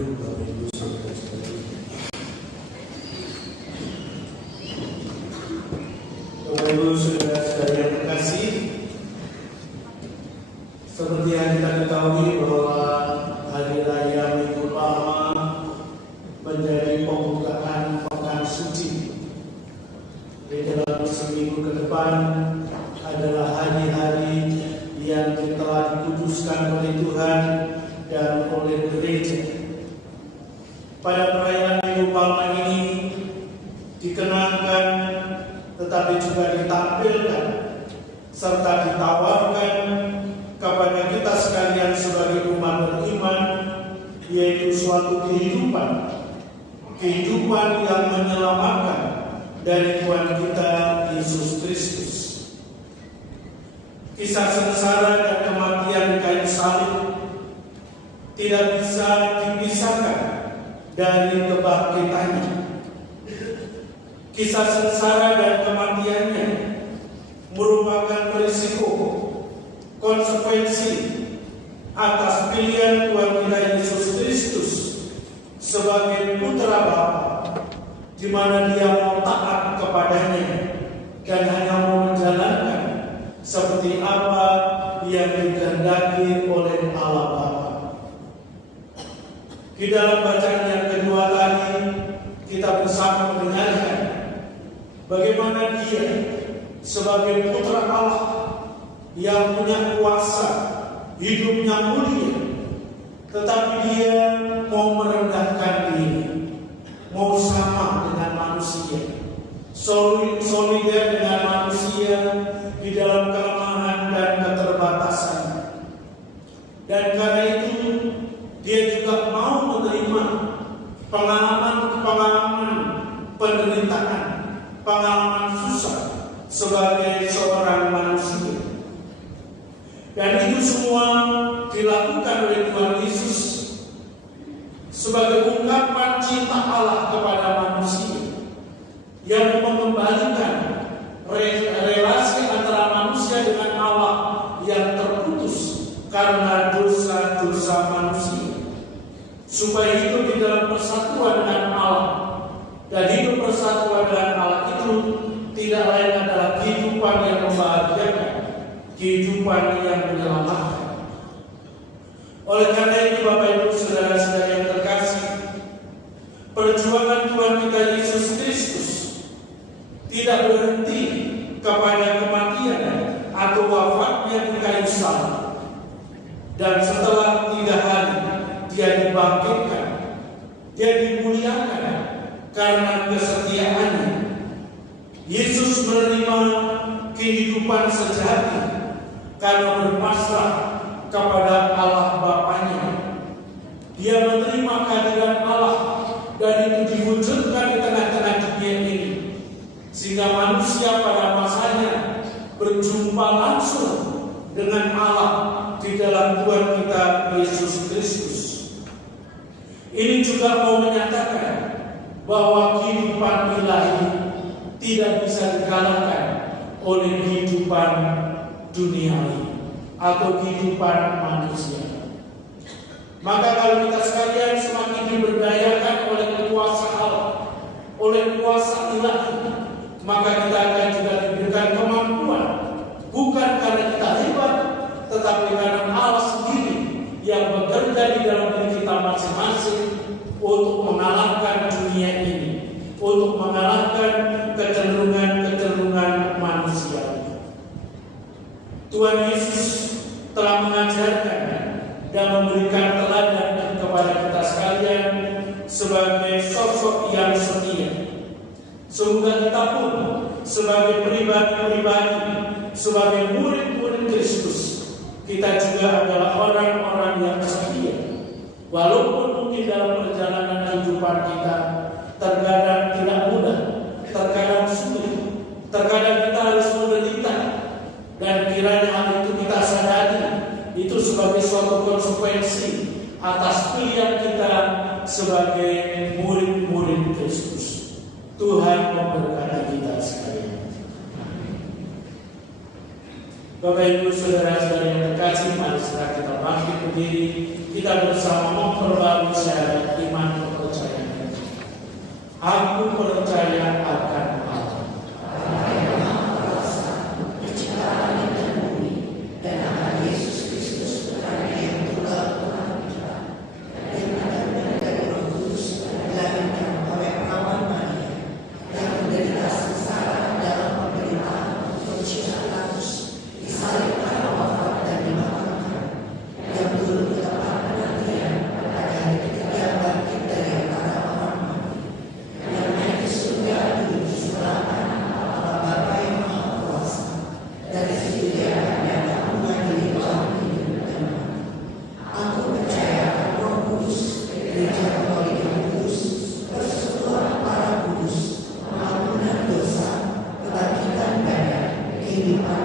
duduk Bapak Ibu saudara sekalian. Bapak Ibu saudara sekalian terkasih, seperti yang kita ketahui bahwa hari raya Minggu Palma menjadi pembukaan pekan suci. Di dalam seminggu ke depan adalah hari-hari yang telah dikuduskan oleh Tuhan dan oleh gereja. Pada perayaan Minggu Palma ini dikenangkan, tetapi juga ditampilkan serta ditawarkan kepada kita sekalian sebagai umat beriman, yaitu suatu kehidupan yang menyelamatkan dari Tuhan kita Yesus Kristus. Kisah sengsara dan kematian di kayu salib tidak bisa dipisahkan dari kebangkitannya. Kisah sengsara dan kematiannya merupakan risiko, konsekuensi atas pilihan Tuhan kita Yesus Kristus sebagai putra Bapa, di mana Dia mau taat kepadanya dan hanya mau menjalankan seperti apa yang dikehendaki oleh Allah Bapa. Di dalam bacaan yang kedua tadi, kita bersama mendengarkan bagaimana Dia sebagai putra Allah yang punya kuasa, hidupnya mulia, tetapi Dia mau merendahkan diri, mau sama dengan manusia, solider dengan manusia di dalam kelemahan dan keterbatasan. Dan karena itu Dia juga mau menerima pengalaman penderitaan, pengalaman susah sebagai seorang manusia. Dan itu semua dilakukan oleh Tuhan Yesus sebagai ungkapan cinta Allah kepada manusia yang mengembalikan relasi antara manusia dengan Allah yang terputus karena dosa-dosa manusia, supaya hidup di dalam persatuan dengan Allah. Dan hidup persatuan dengan Allah itu tidak lain adalah kehidupan yang membahagiakan, kehidupan yang menyelamatkan. Oleh karena itu Bapak Ibu saudara-saudara yang terkasih, perjuangan Tuhan kita Yesus Kristus tidak berhenti kepada kematian atau wafatnya di kayu salib. Dan setelah 3 hari Dia dibangkitkan, Dia dimuliakan karena kesetiaannya. Yesus menerima kehidupan sejati karena berpasrah kepada Allah Bapanya. Dia menerima kehadiran Allah dan itu diwujudkan di tengah-tengah dunia ini, sehingga manusia pada masanya berjumpa langsung dengan Allah di dalam Tuhan kita Yesus Kristus. Ini juga mau menyatakan bahwa kehidupan ilahi tidak bisa dikalahkan oleh kehidupan duniawi atau kehidupan manusia. Maka kalau kita sekalian semakin diberdayakan oleh kuasa Allah, oleh kuasa ilahi, maka kita akan juga diberikan kemampuan, bukan karena kita hebat, tetapi karena Allah sendiri yang bekerja di dalam diri kita masing-masing untuk mengalahkan dunia ini, untuk mengalahkan kecenderungan-kecenderungan manusia. Tuhan Yesus telah mengajarkan dan memberikan teladan kepada kita sekalian sebagai sosok yang setia. Semoga kita pun sebagai pribadi-pribadi, sebagai murid-murid Kristus, kita juga adalah orang-orang yang setia. Walaupun mungkin dalam perjalanan kehidupan kita terkadang tidak mudah, terkadang sulit, terkadang kita harus menderita, dan kiranya hal itu kita sadari itu sebagai suatu konsekuensi atas pilihan kita sebagai murid-murid Kristus. Tuhan memberkati kita sekalian. Bapak Ibu Saudara-saudara yang terkasih, mari setelah kita bangkit berdiri, kita bersama memperbarui syahadat iman kepercayaan. Aku percaya akan Allah, pencipta langit dan bumi, dan akan Yesus Kristus Putranya yang tunggal Tuhan kita, yang ada dari Roh Kudus, dilahirkan oleh perawan Maria, yang menderita sengsara dalam pemerintahan Pontius Pilatus, disalib karena wafat dan dimakamkan, yang turun ke tempat penantian pada hari ketiga bangkit dari antara orang mati, yang naik ke surga duduk di sebelah kanan Allah Bapa yang Maha Kuasa, dari situ dia akan datang mengadili orang hidup dan mati. Aku percaya akan Roh Kudus, Gereja Katolik yang kudus, persekutuan para kudus, pengampunan dosa, kebangkitan badan, kehidupan